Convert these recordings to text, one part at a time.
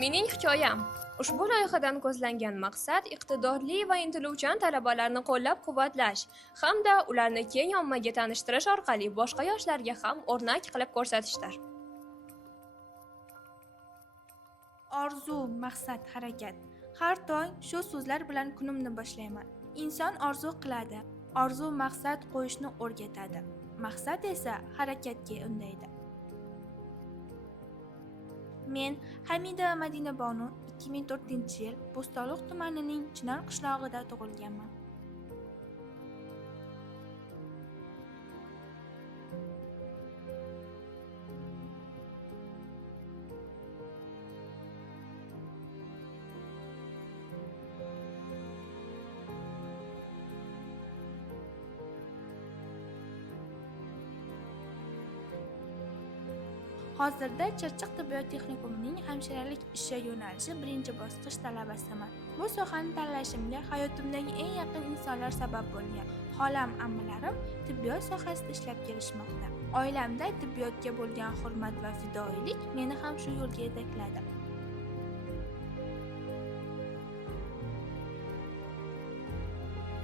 Mening hikoyam. Ushbu loyihadan ko'zlangan maqsad iqtidorli va intiluvchan talabalarni qo'llab-quvvatlash hamda ularni keng ommaga tanishtirish orqali boshqa yoshlarga ham o'rnak qilib ko'rsatishdir. Orzu, maqsad, harakat. Har tong shu so'zlar bilan kunimni boshlayman. Inson orzu qiladi. Orzu maqsad qo'yishni o'rgatadi. Maqsad esa harakatga undaydi. Men Hamida Madina Bonu 2004-yil Bo'stonliq tumanining Chinor qishlog'ida tug'ilganman. Hozirda Chirchiq tibbiyot texnikumining hamshiralik ishi yo'nalishi 1-bosqich talabasiman. Bu sohani tanlashimga hayotimdagi eng yaqin insonlar sabab bo'lgan. Xolam, ammalarim tibbiyot sohasida ishlab kelishmoqda. Oilamda tibbiyotga bo'lgan hurmat va fidoyilik meni ham shu yo'lga yetakladi.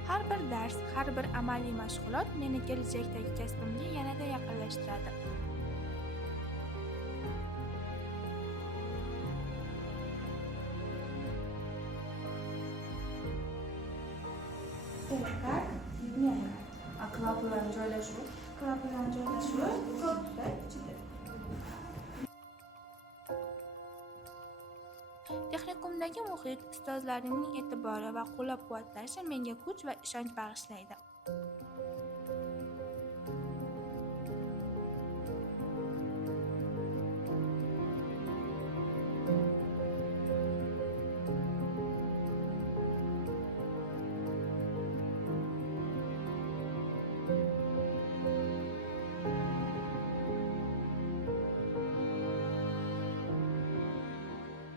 Har bir dars, har bir amaliy mashg'ulot meni kelajakdagi kasbimga yanada yaqinlashtiradi. Klaplarni joylashuvi to'rtta ichida. Texnikumdagi muhit, ustozlarimning e'tibori va qo'llab-quvvatlashi menga kuch va ishonch bag'ishlaydi.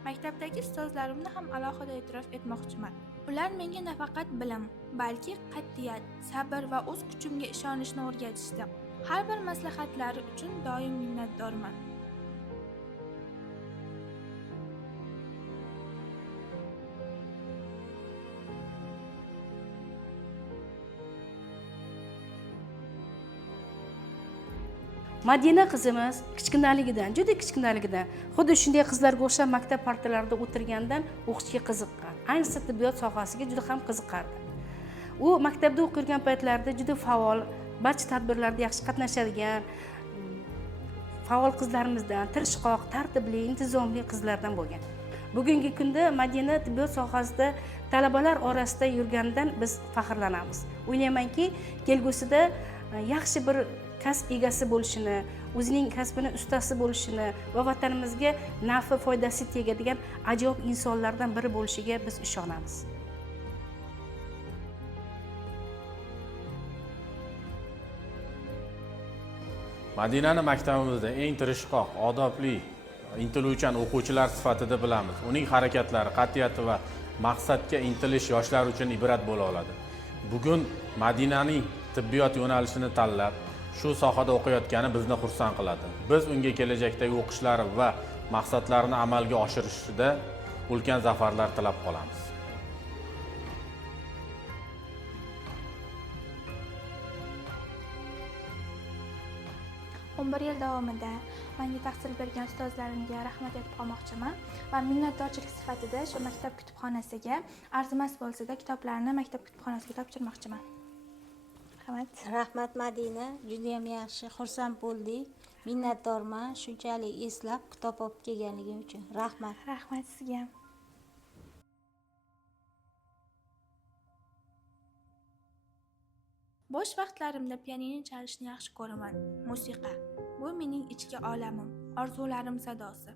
Maktabdagi ustozlarimni ham alohida e'tirof etmoqchiman. Ular menga nafaqat bilim, balki qat'iyat, sabr va o'z kuchimga ishonishni o'rgatishdi. Har bir maslahatlari uchun doim minnatdorman. Madina qizimiz juda kichkinaligidan xuddi shunday qizlarga o'xshab maktab partalarida o'tirgandan o'qishga qiziqqan. Ayniqsa tibbiyot sohasiga juda ham qiziqardi. U maktabda o'qirgan paytlarida juda faol, barcha tadbirlarda yaxshi qatnashadigan faol qizlarimizdan, tirishqoq, tartibli, intizomli qizlardan bo'lgan. Bugungi kunda Madina tibbiyot sohasida talabalar orasida yurganidan biz faxrlanamiz. O'ylaymanki, kelgusida yaxshi bir kasb egasi bo'lishini, o'zining kasbini ustasi bo'lishini va vatanimizga nafi foydasi tegadigan ajoyib insonlardan biri bo'lishiga biz ishonamiz. Madinani maktabimizda eng tirishqoq, odobli, intiluvchan o'quvchilar sifatida bilamiz. Uning harakatlari, qat'iyati va maqsadga intilish yoshlar uchun ibrat bo'la oladi. Bugun Madinaning tibbiyot yo'nalishini tanlab, shu sohada o'qiyotgani bizni xursand qiladi. Biz unga kelajakdagi o'qishlari va maqsadlarini amalga oshirishida ulkan zafarlar tilab qolamiz. 11 yil davomida menga tahsil bergan ustozlarimga rahmat aytib qolmoqchiman va minnatdorchilik sifatida shu maktab kutubxonasiga arzimas bo'lsa-da kitoblarni maktab kutubxonasiga topshirmoqchiman. Rahmat Madina, juda ham yaxshi, xursand bo'ldik. Minnatdorman shunchalik eslab kitob olib kelganligim uchun. Rahmat. Rahmat sizga ham. Bo'sh vaqtlarimda pianino chalishni yaxshi ko'raman. Musiqa bu mening ichki olamim, orzularim sadosi.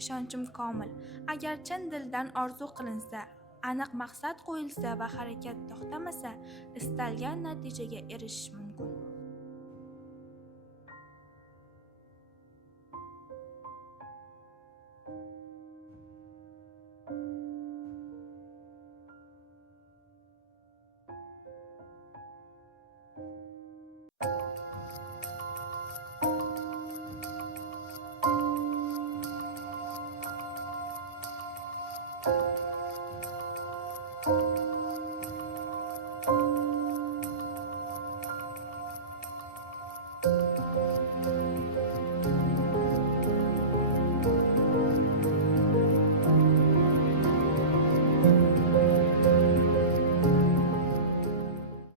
Ishonchim komil. Agar chin dildan orzu qilinsa, aniq maqsad qo'yilsa va harakat to'xtamasa, istalgan natijaga erishish mumkin. bo'ladi.